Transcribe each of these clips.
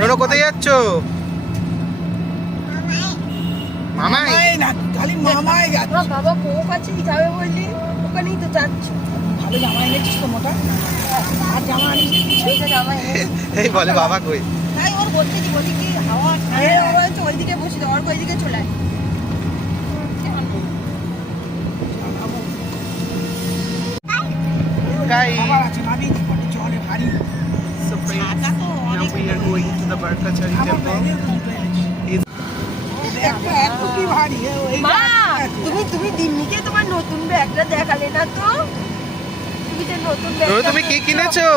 নোনো কোথায় যাচ্ছ? মামাই না, খালি মামাই যাচ্ছে। বাবা বউ কাছেই যাবে বললি, ওখানেই তো যাচ্ছ। ভালো জামা এনেছিস তো মোটা? আর জামা আনিস কিছু? এইটা জামা এনেছি। এই বলে বাবা কই? তাই ওর বলতে দি বলি কি হাওয়া খায়, ও বলছে ওইদিকে বসে দাও, ওর ওইদিকে চলে আয়। Guys, আবার আছে ভাবি জলে ভারী। so friends, now we are going to the Barkachari temple. একটা একটু কি ভারী মা, তুমি দিম্মিকে তোমার নতুন ব্যাগটা দেখালে না তো? তুমি যে নতুন নোনো ব্যাগটা তুমি কি কিনেছো?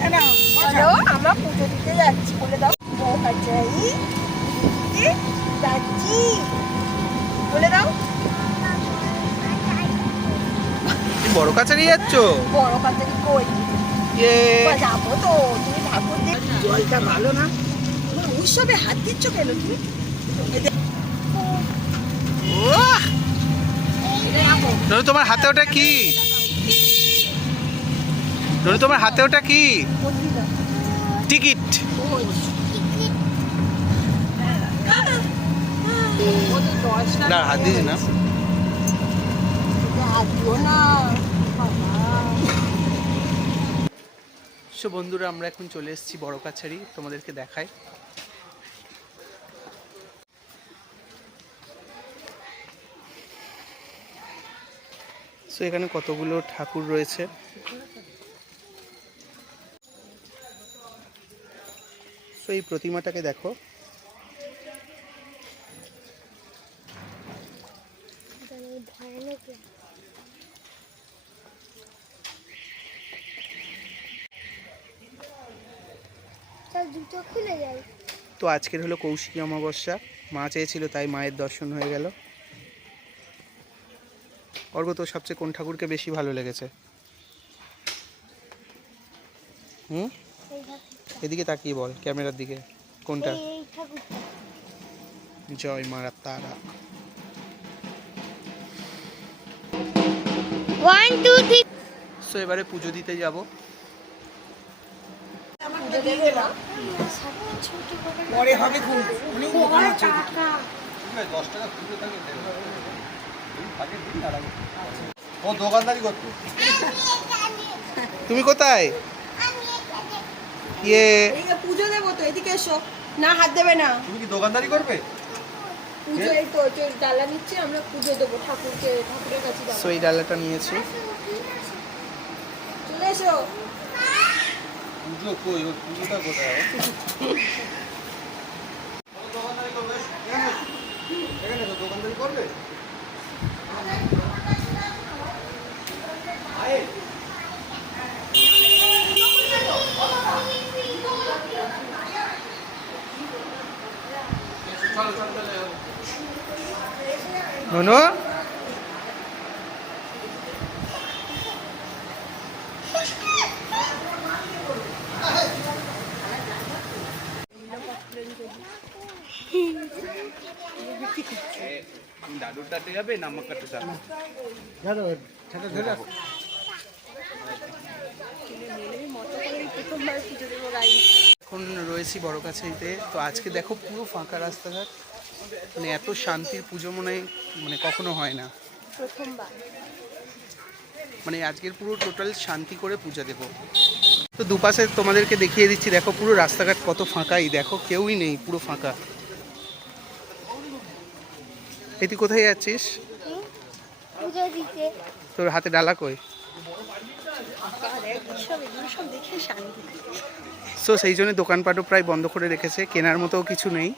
হ্যালো, আমরা পুজো দিতে যাচ্ছি, বলে দাও। বউ কাচাই যাচ্ছি, বলে দাও। তুমি বড় কাছারি যাচ্ছ? বড় কাচারি কই ইয়ে যাবো তো, তুমি ঠাকুর দেখি। জলটা ভালো না? তোমার উৎসবে হাত দিচ্ছ কেন তুমি? ওহ! নোনো তোমার হাতে ওটা কি? নোনো তোমার হাতে ওটা কি? টিকিট। না হাত দিস না। সো বন্ধুরা, আমরা এখন চলে এসেছি বড় কাছারি, তোমাদেরকে দেখাই। সো এখানে কতগুলো ঠাকুর রয়েছে। সো এই প্রতিমাটাকে দেখো। তো আজকের হলো কৌশিকী অমাবস্যা, মা চেয়েছিল তাই মায়ের দর্শন হয়ে গেল। অর্ঘ্য, তো সবচেয়ে কোন ঠাকুরকে বেশি ভালো লেগেছে? এদিকে তাকিয়ে বল, ক্যামেরার দিকে, কোনটা? জয় মা তারা। 1 2 3 সো এবারে পুজো দিতে যাব। পরে হবে খুব অনেক দোকান আছে। ও দোকানদারি করতো। তুমি কোথায়? ইয়ে পুজো দেবো তো, এদিকে এসো। না, হাত দেবে না। তুমি কি দোকানদারি করবে? পুজো এই তো ডালা নিচ্ছে, আমরা পুজো দেবো ঠাকুরকে, ঠাকুরের কাছে যাবো। সো এই ডালাটা নিয়েছি। চলে এসো। পুজো কই? ওর পুজোটা কোথায়? দোকানদারি করবে? নোনো, দাদুর কাটতে যাবে না আমার কাটতে যাবে? এখন রয়েছি বড় কাছারিতে। তো আজকে দেখো পুরো ফাঁকা রাস্তাঘাট, মানে এত শান্তির পুজো মানে কখনো হয় না। প্রথমবার মানে আজকের পুরো টোটাল শান্তি করে পূজা দেব। তো দুপাশে তোমাদেরকে দেখিয়ে দিচ্ছি, দেখো পুরো রাস্তাঘাট কত ফাঁকাই, দেখো কেউই নেই, পুরো ফাঁকা। তুই কোথায় যাচ্ছিস? পুজো দিতে। তোর হাতে ডালা কই? সব দেখে শান্তি। সো সেই জন্য দোকানপাটও প্রায় বন্ধ করে রেখেছে, কেনার মতো কিছু নেই।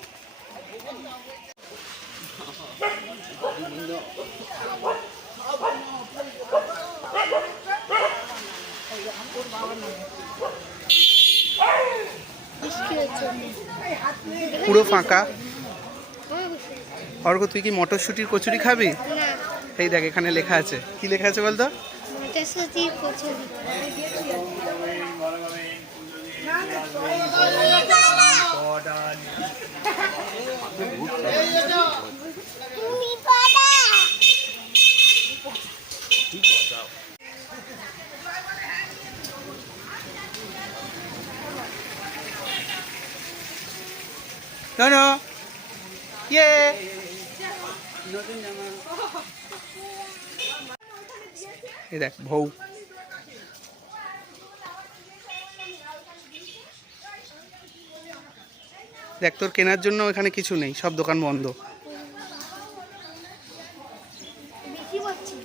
পুরো ফাঁকা। অর্ঘ্য, তুই কি মটরশুটির কচুরি খাবি? না, এই দেখ এখানে লেখা আছে, কি লেখা আছে বলতো? মটরশুঁটির কচুরি। নো ইয়ে এই দেখ বউ। দেখ তোর কেনার জন্য এখানে কিছু নেই, সব দোকান বন্ধ। বেশি পাচ্ছি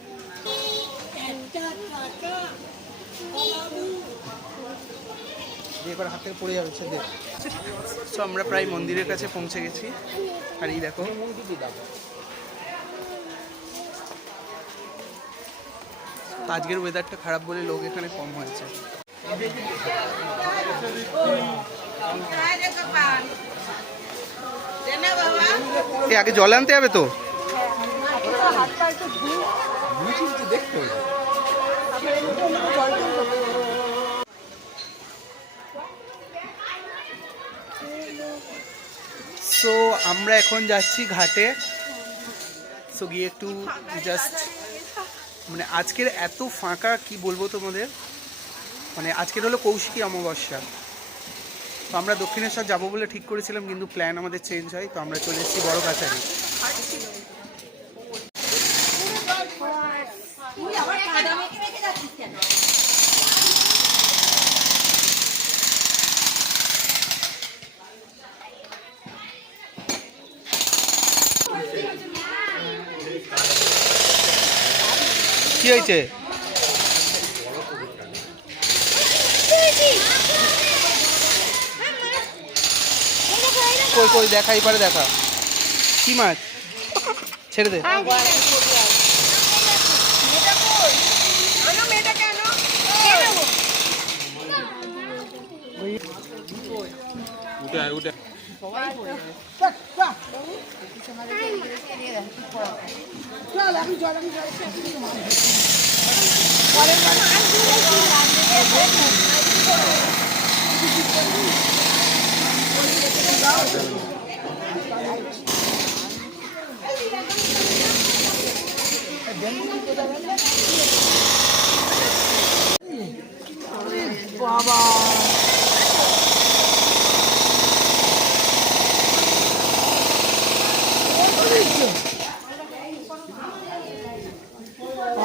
এবার হাত থেকে পড়ে যাচ্ছে দেখ। সো আমরা প্রায় মন্দিরের কাছে পৌঁছে গেছি। আর এই দেখো আজকের ওয়েদারটা খারাপ বলে লোক এখানে কম হয়েছে। এ আগে জল আনতে হবে তো। হাত পা একটু ধুই, দেখতে তারপরে একটু অন্য জল টল সো আমরা এখন যাচ্ছি ঘাটে। সো গিয়ে একটু জাস্ট মানে আজকের এত ফাঁকা কি বলবো তোমাদের, মানে আজকের হলো কৌশিকী অমাবস্যা। তো আমরা দক্ষিণেশ্বর যাবো বলে ঠিক করেছিলাম, কিন্তু প্ল্যান আমাদের চেঞ্জ হয়। তো আমরা চলে এসেছি বড় কাছারি। তুই আবার কাদা মেখে রেখে যাচ্ছিস কেন? কি হয়েছে? কই কই দেখা, এবারে দেখা। কি মাছ? ছেড়ে দে। মেয়েটা কই? আনো মেয়েটাকে আনো। চল আমি জল বাবা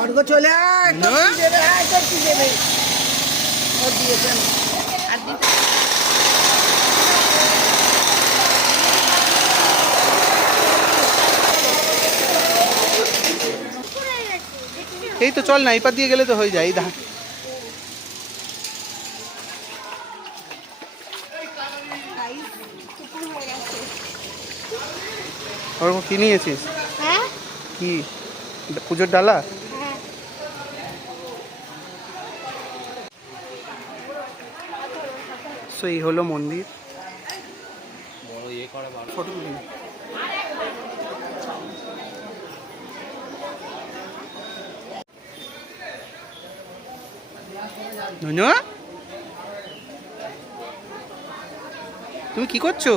অর্ঘ চলে আয়, না? তোর কি দেবে? আয়, তোর কি দেবে? ও দিয়েছেন। আর দিতে এই তো চল না, এপার দিয়ে গেলে তো হয়ে যায়। এই দা ওর কি নিয়েছিস? হ্যাঁ কি পুজোর ডালা? হ্যাঁ সো এই হলো মন্দির। ফটো তুলি। নুনু, তুমি কি করছো?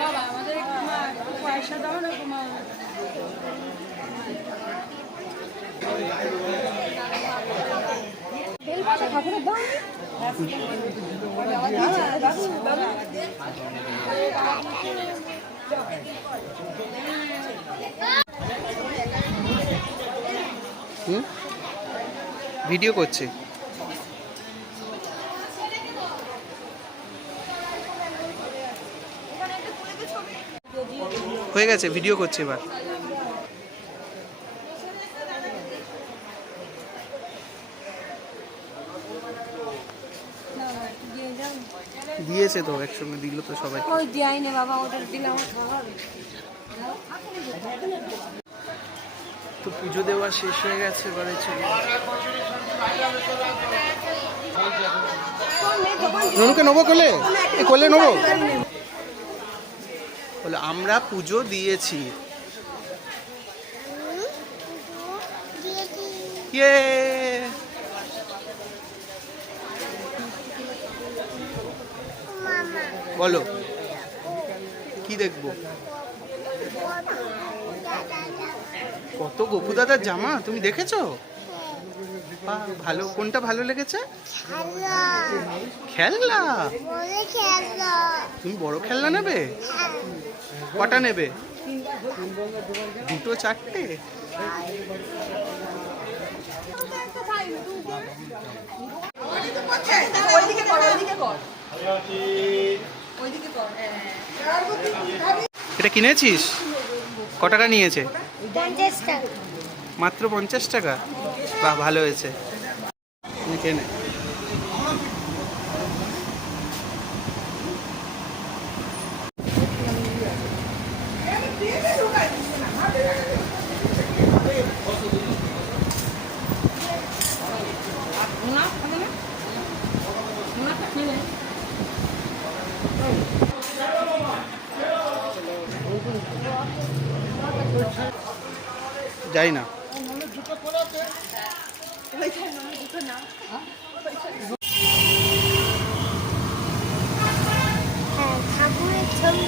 বাবা আমাদের পয়সা দাও না তোমার। ভিডিও করছে। হয়ে গেছে, ভিডিও করছে এবার। না একটু দিয়ে দিয়েছে তো, একসঙ্গে দিল তো সবাই। ওই দেয় না বাবা, ওদের দিলে আমার খাওয়া হবে। তো পুজো দেওয়া শেষ হয়ে গেছে, এবারে চলে ননুকে নেবো কোলে, এই কোলে নেবো। বলে আমরা পুজো দিয়েছি। ইয়ে বলো কি দেখবো? কত গপু দাদার জামা তুমি দেখেছো? বাহ, ভালো। কোনটা ভালো লেগেছে? খেলনা? তুমি বড় খেলনা নেবে? কটা নেবে? দুটো, চারটে? ওইদিকে কর, ওইদিকে কর। ওইদিকে কর, হ্যাঁ। এটা কিনেছিস? ক টাকা নিয়েছে? 50 টাকা। মাত্র 50 টাকা? বাহ, ভালো হয়েছে। কেনে যাই না। হ্যাঁ, ঠাকুরের ছবি